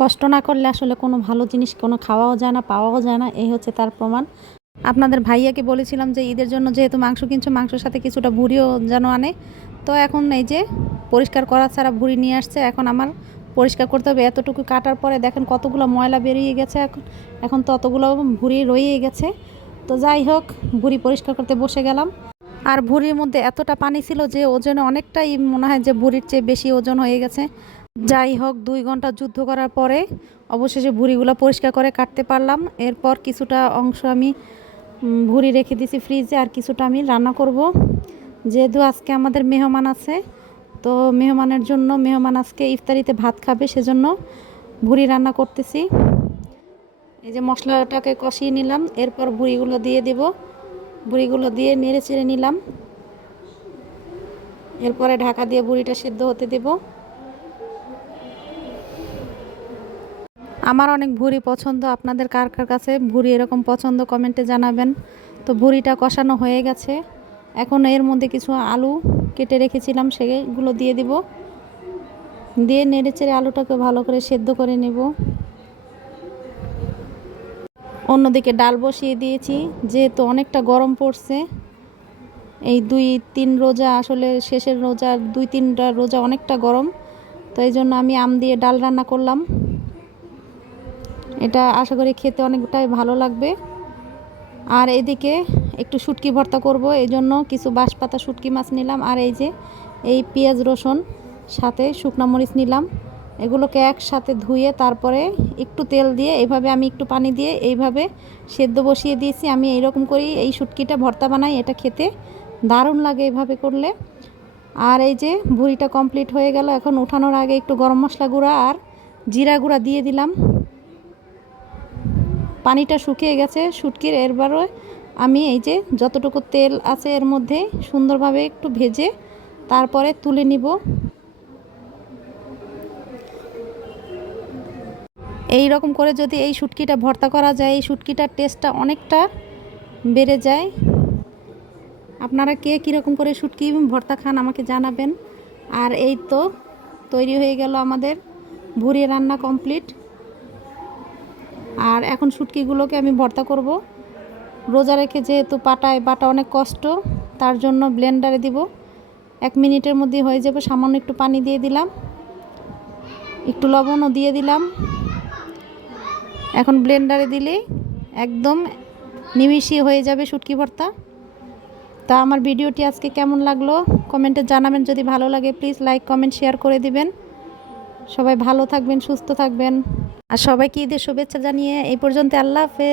কষ্ট না করলে আসলে কোনো ভালো জিনিস কোনো খাওয়াও যায় না, পাওয়াও যায় না। এই হচ্ছে তার প্রমাণ। আপনাদের ভাইয়াকে বলেছিলাম যে ঈদের জন্য যেহেতু মাংস কিনছো, মাংসের সাথে কিছুটা ভুঁড়িও যেন আনে। তো এখন এই যে পরিষ্কার করা ছাড়া ভুঁড়ি নিয়ে আসছে। এখন আমার পরিষ্কার করতে হবে। এতটুকু কাটার পরে দেখেন কতগুলো ময়লা বেরিয়ে গেছে। এখন তো অতগুলো ভুঁড়ি রয়ে গেছে। তো যাই হোক, ভুঁড়ি পরিষ্কার করতে বসে গেলাম। আর ভুঁড়ির মধ্যে এতটা পানি ছিল যে ওজনে অনেকটাই মনে হয় যে ভুঁড়ির চেয়ে বেশি ওজন হয়ে গেছে। যাই হোক, 2 ঘন্টা যুদ্ধ করার পরে অবশেষে ভুঁড়িগুলো পরিষ্কার করে কাটতে পারলাম। এরপর কিছুটা অংশ আমি ভুঁড়ি রেখে দিয়েছি ফ্রিজে, আর কিছুটা আমি রান্না করব। যেহেতু আজকে আমাদের মেহমান আছে, তো মেহমানের জন্য, মেহমান আজকে ইফতারিতে ভাত খাবে, সেজন্য ভুঁড়ি রান্না করতেছি। এই যে মশলাটাকে কষিয়ে নিলাম, এরপর ভুঁড়িগুলো দিয়ে দেব। ভুঁড়িগুলো দিয়ে নেড়ে চেড়ে নিলাম। এরপরে ঢাকা দিয়ে ভুঁড়িটা সেদ্ধ হতে দেব। আমার অনেক ভুঁড়ি পছন্দ। আপনাদের কার কার কাছে ভুঁড়ি এরকম পছন্দ কমেন্টে জানাবেন। তো ভুঁড়িটা কষানো হয়ে গেছে। এখন এর মধ্যে কিছু আলু কেটে রেখেছিলাম, সেগুলো দিয়ে দিব। দিয়ে নেড়েচেড়ে আলুটাকে ভালো করে সেদ্ধ করে নেব। অন্যদিকে ডাল বসিয়ে দিয়েছি। যেহেতু অনেকটা গরম পড়ছে, এই 2-3 রোজা, আসলে শেষের রোজা, 2-3টা রোজা অনেকটা গরম। তো এই জন্য আমি আম দিয়ে ডাল রান্না করলাম। এটা আশা করি খেতে অনেকটাই ভালো লাগবে। আর এদিকে একটু শুটকি ভর্তা করব, এই জন্য কিছু বাঁশপাতা শুটকি মাছ নিলাম। আর এই যে এই পেঁয়াজ রসুন সাথে শুকনো মরিচ নিলাম। এগুলোকে একসাথে ধুয়ে তারপরে একটু তেল দিয়ে এইভাবে আমি একটু পানি দিয়ে এইভাবে সেদ্ধ বসিয়ে দিয়েছি। আমি এইরকম করেই এই শুটকিটা ভর্তা বানাই। এটা খেতে দারুণ লাগে এইভাবে করলে। আর এই যে ভুঁড়িটা কমপ্লিট হয়ে গেল। এখন উঠানোর আগে একটু গরম মশলা গুঁড়া আর জিরা গুঁড়া দিয়ে দিলাম। পানিটা শুকিয়ে গেছে শুটকির। এরবারে আমি এই যে যতটুকু তেল আছে এর মধ্যে সুন্দরভাবে একটু ভেজে তারপরে তুলে নিব। এই রকম করে যদি এই শুটকিটা ভর্তা করা যায়, এই শুটকিটার টেস্টটা অনেকটা বেড়ে যায়। আপনারা কে কীরকম করে শুটকি ভর্তা খান আমাকে জানাবেন। আর এই তো তৈরি হয়ে গেল আমাদের ভুঁড়ি রান্না কমপ্লিট। আর এখন শুটকিগুলোকে আমি ভর্তা করব। রোজা রেখে যেহেতু পাটায় বাটা অনেক কষ্ট, তার জন্য ব্লেন্ডারে দিব। 1 মিনিটের মধ্যে হয়ে যাবে। সামান্য একটু পানি দিয়ে দিলাম, একটু লবণও দিয়ে দিলাম। এখন ব্লেন্ডারে দিলেই একদম নিমিষেই হয়ে যাবে শুটকি ভর্তা। তা আমার ভিডিওটি আজকে কেমন লাগলো কমেন্টে জানাবেন। যদি ভালো লাগে প্লিজ লাইক কমেন্ট শেয়ার করে দিবেন। সবাই ভালো থাকবেন, সুস্থ থাকবেন। আর সবাইকে ঈদের শুভেচ্ছা জানিয়ে এই পর্যন্ত আল্লাহ হাফেজ।